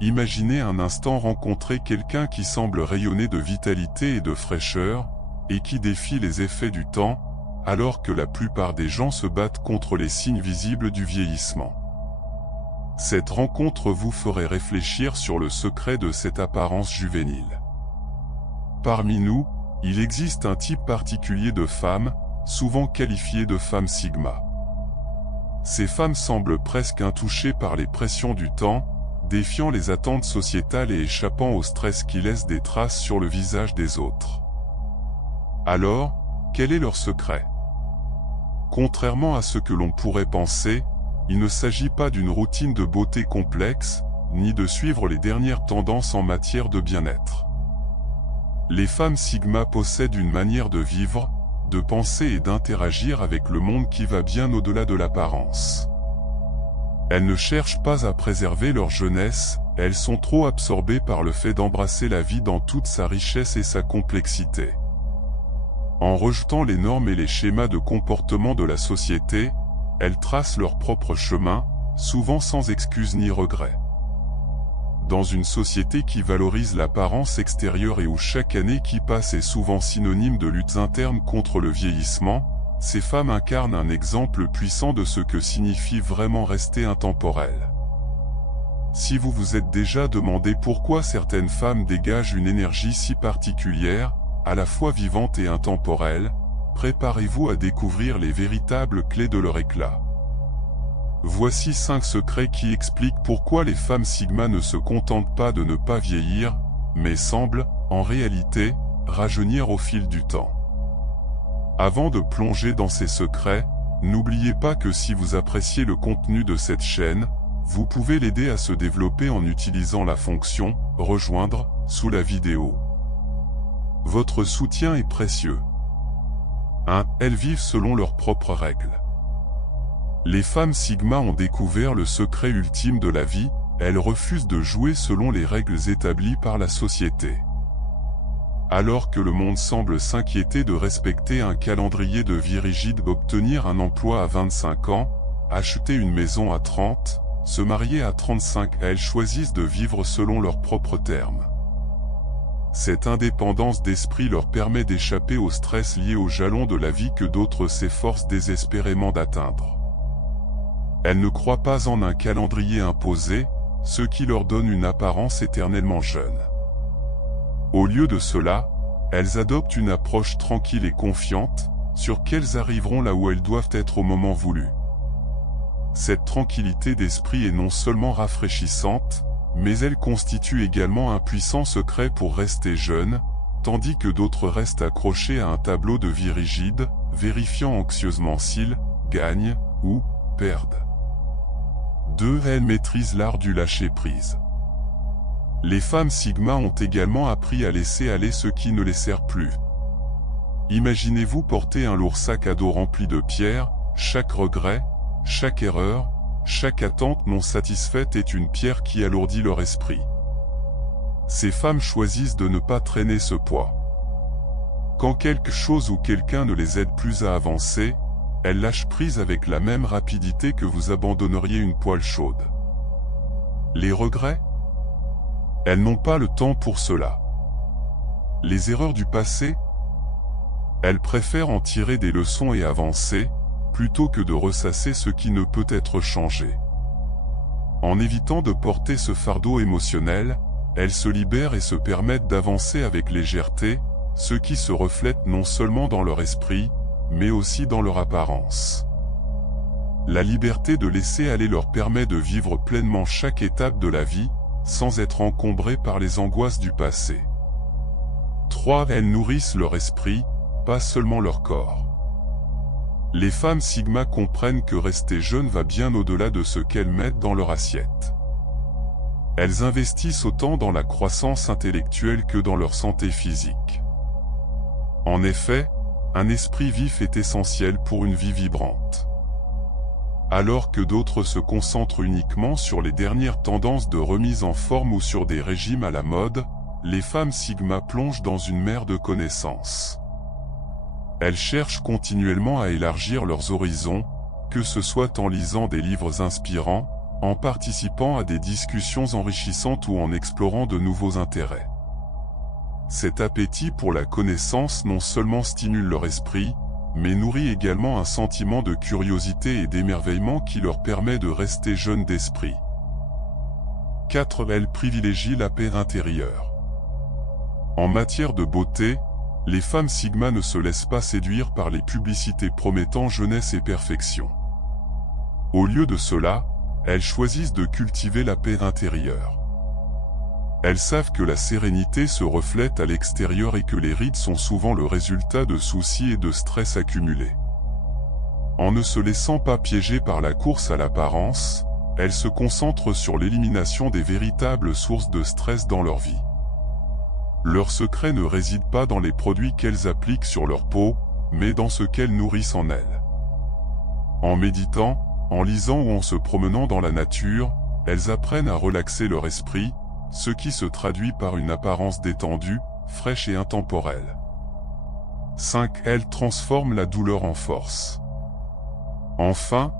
Imaginez un instant rencontrer quelqu'un qui semble rayonner de vitalité et de fraîcheur, et qui défie les effets du temps, alors que la plupart des gens se battent contre les signes visibles du vieillissement. Cette rencontre vous ferait réfléchir sur le secret de cette apparence juvénile. Parmi nous, il existe un type particulier de femmes, souvent qualifiées de femmes sigma. Ces femmes semblent presque intouchées par les pressions du temps, défiant les attentes sociétales et échappant au stress qui laisse des traces sur le visage des autres. Alors, quel est leur secret? Contrairement à ce que l'on pourrait penser, il ne s'agit pas d'une routine de beauté complexe, ni de suivre les dernières tendances en matière de bien-être. Les femmes sigma possèdent une manière de vivre, de penser et d'interagir avec le monde qui va bien au-delà de l'apparence. Elles ne cherchent pas à préserver leur jeunesse, elles sont trop absorbées par le fait d'embrasser la vie dans toute sa richesse et sa complexité. En rejetant les normes et les schémas de comportement de la société, elles tracent leur propre chemin, souvent sans excuse ni regret. Dans une société qui valorise l'apparence extérieure et où chaque année qui passe est souvent synonyme de luttes internes contre le vieillissement, ces femmes incarnent un exemple puissant de ce que signifie vraiment rester intemporel. Si vous vous êtes déjà demandé pourquoi certaines femmes dégagent une énergie si particulière, à la fois vivante et intemporelle, préparez-vous à découvrir les véritables clés de leur éclat. Voici 5 secrets qui expliquent pourquoi les femmes sigma ne se contentent pas de ne pas vieillir, mais semblent, en réalité, rajeunir au fil du temps. Avant de plonger dans ces secrets, n'oubliez pas que si vous appréciez le contenu de cette chaîne, vous pouvez l'aider à se développer en utilisant la fonction « Rejoindre » sous la vidéo. Votre soutien est précieux. 1. Elles vivent selon leurs propres règles. Les femmes sigma ont découvert le secret ultime de la vie, elles refusent de jouer selon les règles établies par la société. Alors que le monde semble s'inquiéter de respecter un calendrier de vie rigide, obtenir un emploi à 25 ans, acheter une maison à 30, se marier à 35, elles choisissent de vivre selon leurs propres termes. Cette indépendance d'esprit leur permet d'échapper au stress lié aux jalons de la vie que d'autres s'efforcent désespérément d'atteindre. Elles ne croient pas en un calendrier imposé, ce qui leur donne une apparence éternellement jeune. Au lieu de cela, elles adoptent une approche tranquille et confiante, sûres qu'elles arriveront là où elles doivent être au moment voulu. Cette tranquillité d'esprit est non seulement rafraîchissante, mais elle constitue également un puissant secret pour rester jeune, tandis que d'autres restent accrochés à un tableau de vie rigide, vérifiant anxieusement s'ils gagnent ou perdent. 2. Elles maîtrisent l'art du lâcher-prise. Les femmes sigma ont également appris à laisser aller ce qui ne les sert plus. Imaginez-vous porter un lourd sac à dos rempli de pierres, chaque regret, chaque erreur, chaque attente non satisfaite est une pierre qui alourdit leur esprit. Ces femmes choisissent de ne pas traîner ce poids. Quand quelque chose ou quelqu'un ne les aide plus à avancer, elles lâchent prise avec la même rapidité que vous abandonneriez une poêle chaude. Les regrets? Elles n'ont pas le temps pour cela. Les erreurs du passé? Elles préfèrent en tirer des leçons et avancer, plutôt que de ressasser ce qui ne peut être changé. En évitant de porter ce fardeau émotionnel, elles se libèrent et se permettent d'avancer avec légèreté, ce qui se reflète non seulement dans leur esprit, mais aussi dans leur apparence. La liberté de laisser aller leur permet de vivre pleinement chaque étape de la vie, sans être encombrées par les angoisses du passé. 3. Elles nourrissent leur esprit, pas seulement leur corps. Les femmes sigma comprennent que rester jeune va bien au-delà de ce qu'elles mettent dans leur assiette. Elles investissent autant dans la croissance intellectuelle que dans leur santé physique. En effet, un esprit vif est essentiel pour une vie vibrante. Alors que d'autres se concentrent uniquement sur les dernières tendances de remise en forme ou sur des régimes à la mode, les femmes sigma plongent dans une mer de connaissances. Elles cherchent continuellement à élargir leurs horizons, que ce soit en lisant des livres inspirants, en participant à des discussions enrichissantes ou en explorant de nouveaux intérêts. Cet appétit pour la connaissance non seulement stimule leur esprit, mais nourrit également un sentiment de curiosité et d'émerveillement qui leur permet de rester jeunes d'esprit. 4. Elles privilégient la paix intérieure. En matière de beauté, les femmes Sigma ne se laissent pas séduire par les publicités promettant jeunesse et perfection. Au lieu de cela, elles choisissent de cultiver la paix intérieure. Elles savent que la sérénité se reflète à l'extérieur et que les rides sont souvent le résultat de soucis et de stress accumulés. En ne se laissant pas piéger par la course à l'apparence, elles se concentrent sur l'élimination des véritables sources de stress dans leur vie. Leur secret ne réside pas dans les produits qu'elles appliquent sur leur peau, mais dans ce qu'elles nourrissent en elles. En méditant, en lisant ou en se promenant dans la nature, elles apprennent à relaxer leur esprit, ce qui se traduit par une apparence détendue, fraîche et intemporelle. 5. Elles transforment la douleur en force. Enfin,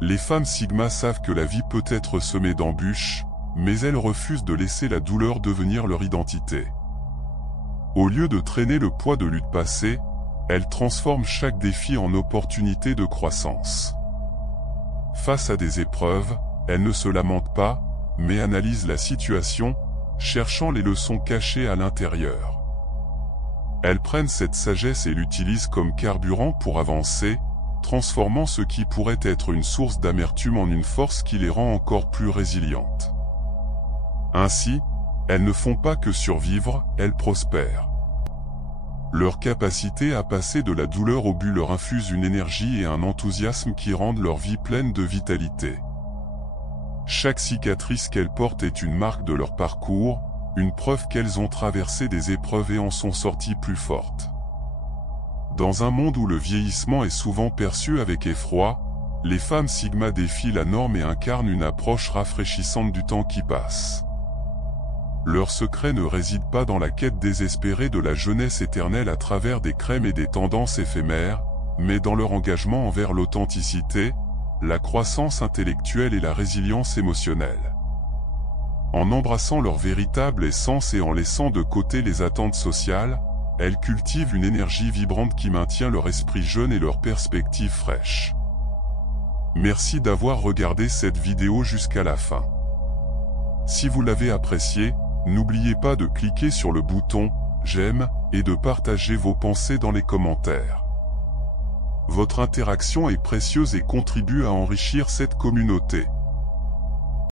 les femmes Sigma savent que la vie peut être semée d'embûches, mais elles refusent de laisser la douleur devenir leur identité. Au lieu de traîner le poids de luttes passées, elles transforment chaque défi en opportunité de croissance. Face à des épreuves, elles ne se lamentent pas, mais analysent la situation, cherchant les leçons cachées à l'intérieur. Elles prennent cette sagesse et l'utilisent comme carburant pour avancer, transformant ce qui pourrait être une source d'amertume en une force qui les rend encore plus résilientes. Ainsi, elles ne font pas que survivre, elles prospèrent. Leur capacité à passer de la douleur au but leur infuse une énergie et un enthousiasme qui rendent leur vie pleine de vitalité. Chaque cicatrice qu'elles portent est une marque de leur parcours, une preuve qu'elles ont traversé des épreuves et en sont sorties plus fortes. Dans un monde où le vieillissement est souvent perçu avec effroi, les femmes Sigma défient la norme et incarnent une approche rafraîchissante du temps qui passe. Leur secret ne réside pas dans la quête désespérée de la jeunesse éternelle à travers des crèmes et des tendances éphémères, mais dans leur engagement envers l'authenticité, la croissance intellectuelle et la résilience émotionnelle. En embrassant leur véritable essence et en laissant de côté les attentes sociales, elles cultivent une énergie vibrante qui maintient leur esprit jeune et leurs perspectives fraîches. Merci d'avoir regardé cette vidéo jusqu'à la fin. Si vous l'avez appréciée, n'oubliez pas de cliquer sur le bouton « J'aime » et de partager vos pensées dans les commentaires. Votre interaction est précieuse et contribue à enrichir cette communauté.